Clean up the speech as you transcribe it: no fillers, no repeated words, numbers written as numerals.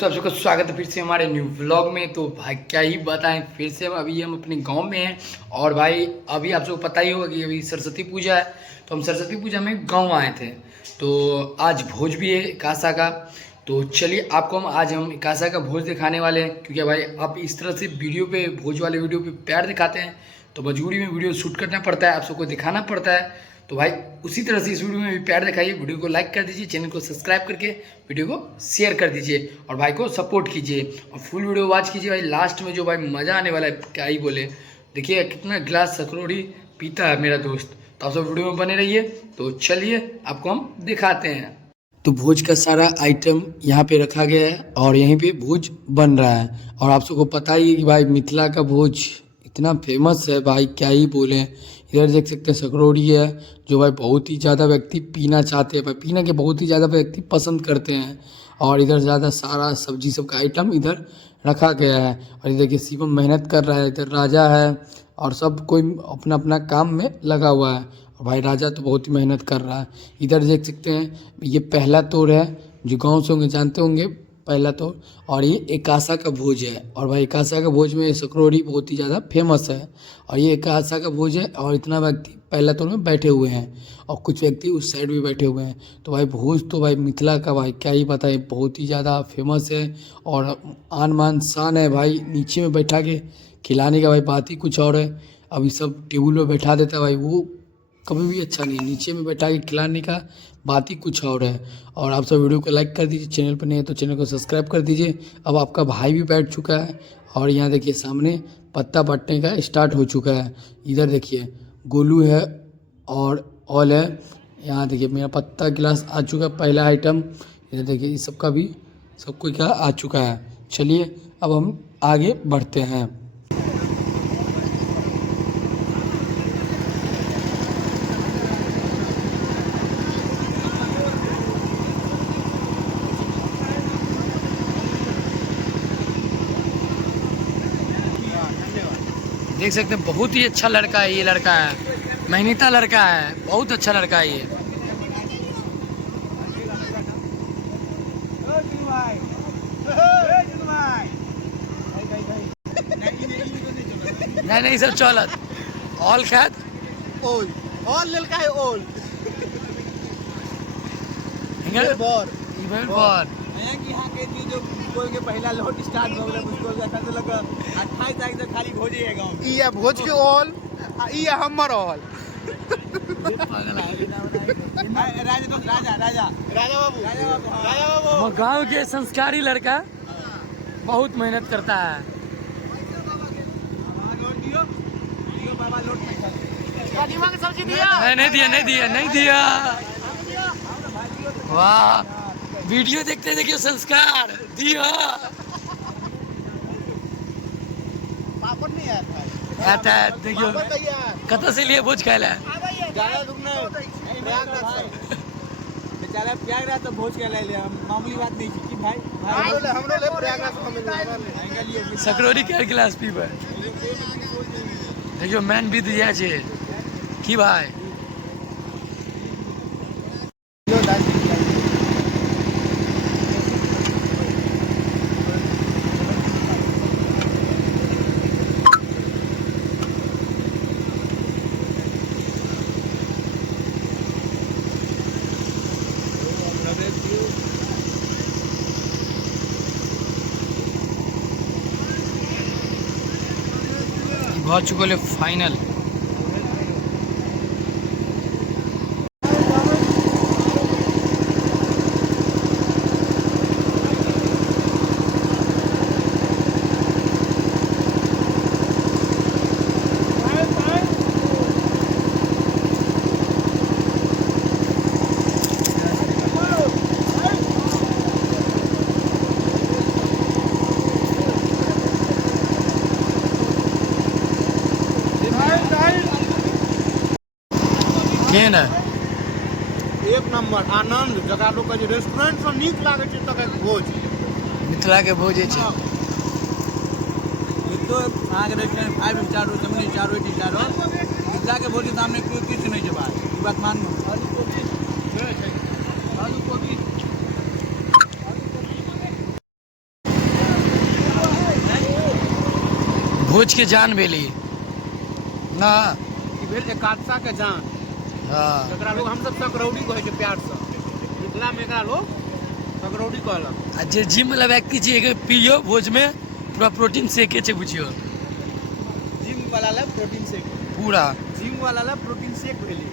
तो आप सबका स्वागत है फिर से हमारे न्यू व्लॉग में। तो भाई क्या ही बताएं, फिर से अभी हम अपने गांव में हैं। और भाई अभी आप सबको पता ही होगा कि अभी सरस्वती पूजा है, तो हम सरस्वती पूजा में गांव आए थे। तो आज भोज भी है कासा का। तो चलिए आपको हम कासा का भोज दिखाने वाले हैं, क्योंकि भाई आप इस तरह से वीडियो पे, भोज वाले वीडियो पे प्यार दिखाते हैं, तो मजबूरी में वीडियो शूट करना पड़ता है, आप सबको दिखाना पड़ता है। तो भाई उसी तरह से इस वीडियो में भी प्यार दिखाइए, वीडियो को लाइक कर दीजिए, चैनल को सब्सक्राइब करके वीडियो को शेयर कर दीजिए और भाई को सपोर्ट कीजिए और फुल वीडियो वॉच कीजिए। भाई लास्ट में जो भाई मज़ा आने वाला है, क्या ही बोले। देखिए कितना गिलास सकरोड़ी पीता है मेरा दोस्त। तो आप सब वीडियो में बने रहिए। तो चलिए आपको हम दिखाते हैं। तो भोज का सारा आइटम यहाँ पे रखा गया है और यहीं पे भोज बन रहा है। और आप सबको पता ही है कि भाई मिथिला का भोज इतना फेमस है, भाई क्या ही बोले। इधर देख सकते हैं सकरोड़ी है, जो भाई बहुत ही ज़्यादा व्यक्ति पीना चाहते हैं, भाई पीने के बहुत ही ज़्यादा व्यक्ति पसंद करते हैं। और इधर ज़्यादा सारा सब्जी सब का आइटम इधर रखा गया है। और इधर देखिए शिवम मेहनत कर रहा है, इधर राजा है और सब कोई अपना अपना काम में लगा हुआ है। और भाई राजा तो बहुत ही मेहनत कर रहा है। इधर देख सकते हैं ये पहला तोड़ है, जो गाँव से होंगे जानते होंगे, पहला तोड़। और ये एकासा का भोज है। और भाई एकासा का भोज में सकरोड़ी बहुत ही ज़्यादा फेमस है। और ये एकासा का भोज है और इतना व्यक्ति पहला तोड़ में बैठे हुए हैं और कुछ व्यक्ति उस साइड भी बैठे हुए हैं। तो भाई भोज तो भाई मिथिला का भाई क्या ही बताए, बहुत ही ज़्यादा फेमस है और आन मान शान है। भाई नीचे में बैठा के खिलाने का भाई बात ही कुछ और है। अभी सब टेबल पर बैठा देता है भाई, वो कभी भी अच्छा नहीं है। नीचे में बैठा के खिलाने का बात ही कुछ और है। और आप सब वीडियो को लाइक कर दीजिए, चैनल पर नहीं है तो चैनल को सब्सक्राइब कर दीजिए। अब आपका भाई भी बैठ चुका है और यहाँ देखिए सामने पत्ता बांटने का स्टार्ट हो चुका है। इधर देखिए गोलू है और ऑल है। यहाँ देखिए मेरा पत्ता गिलास आ चुका है, पहला आइटम। इधर देखिए इस सबका भी सब कोई का आ चुका है। चलिए अब हम आगे बढ़ते हैं। देख सकते हैं बहुत ही अच्छा लड़का है, ये लड़का है मेहनता लड़का है, बहुत अच्छा लड़का है ये। नहीं नहीं सब चलत ऑल खैत ओल ऑल लड़का है ओल इधर बोर बार कि यहाँ के जो बोल के पहला लोट स्टार्ट हो गया, उसको ऐसा तो लगा 28 तारीख तक खाली भोज ही है गांव में। ये भोज के ऑल, ये हमर ऑल। राजा राजा राजा राजा बाबू, राजा बाबू गांव के संस्कारी लड़का बहुत मेहनत करता है। सब्जी दिया नहीं दिया नहीं दिया नहीं दिया। वाह वीडियो देखते देखिए संस्कार दिया। पापड़ नहीं आया था, आता है देखियो कत से लिए भोज खाए बेचारा प्रयागराज तो भोज के लिया, मामूली बात नहीं थी भाई। हम लोग प्रयागराज सकरोड़ी के गिलास पीबे देखियो मैन भी दिया छे की भाई। बहुत चुके फाइनल। केहन है एक नंबर आनंद जगह लोग के रेस्टोरेंट से नीक लागे छै तक भोज मिथिला के भोज छै। तो अहाँ के रेस्टोरेंट 5 स्टार हो, 7 स्टार हो, 8 स्टार हो, मिथिला के भोज के सामने कोई किछु नहीं छै। बात मानू। भोज के जान भेली ना। ई भेल एकादशा के जान, हाँ एकरा लोग हम सब सकरौड़ी कहै छै प्यार से, मिथिला में एकरा लोग सकरौड़ी कहलक। आ जे जिम वाला व्यक्ति छै एके पियो भोज में पूरा प्रोटीन सेके छै बुझियो, जिम वाला ला प्रोटीन शेक, पूरा जिम वाला ला प्रोटीन शेक भेली।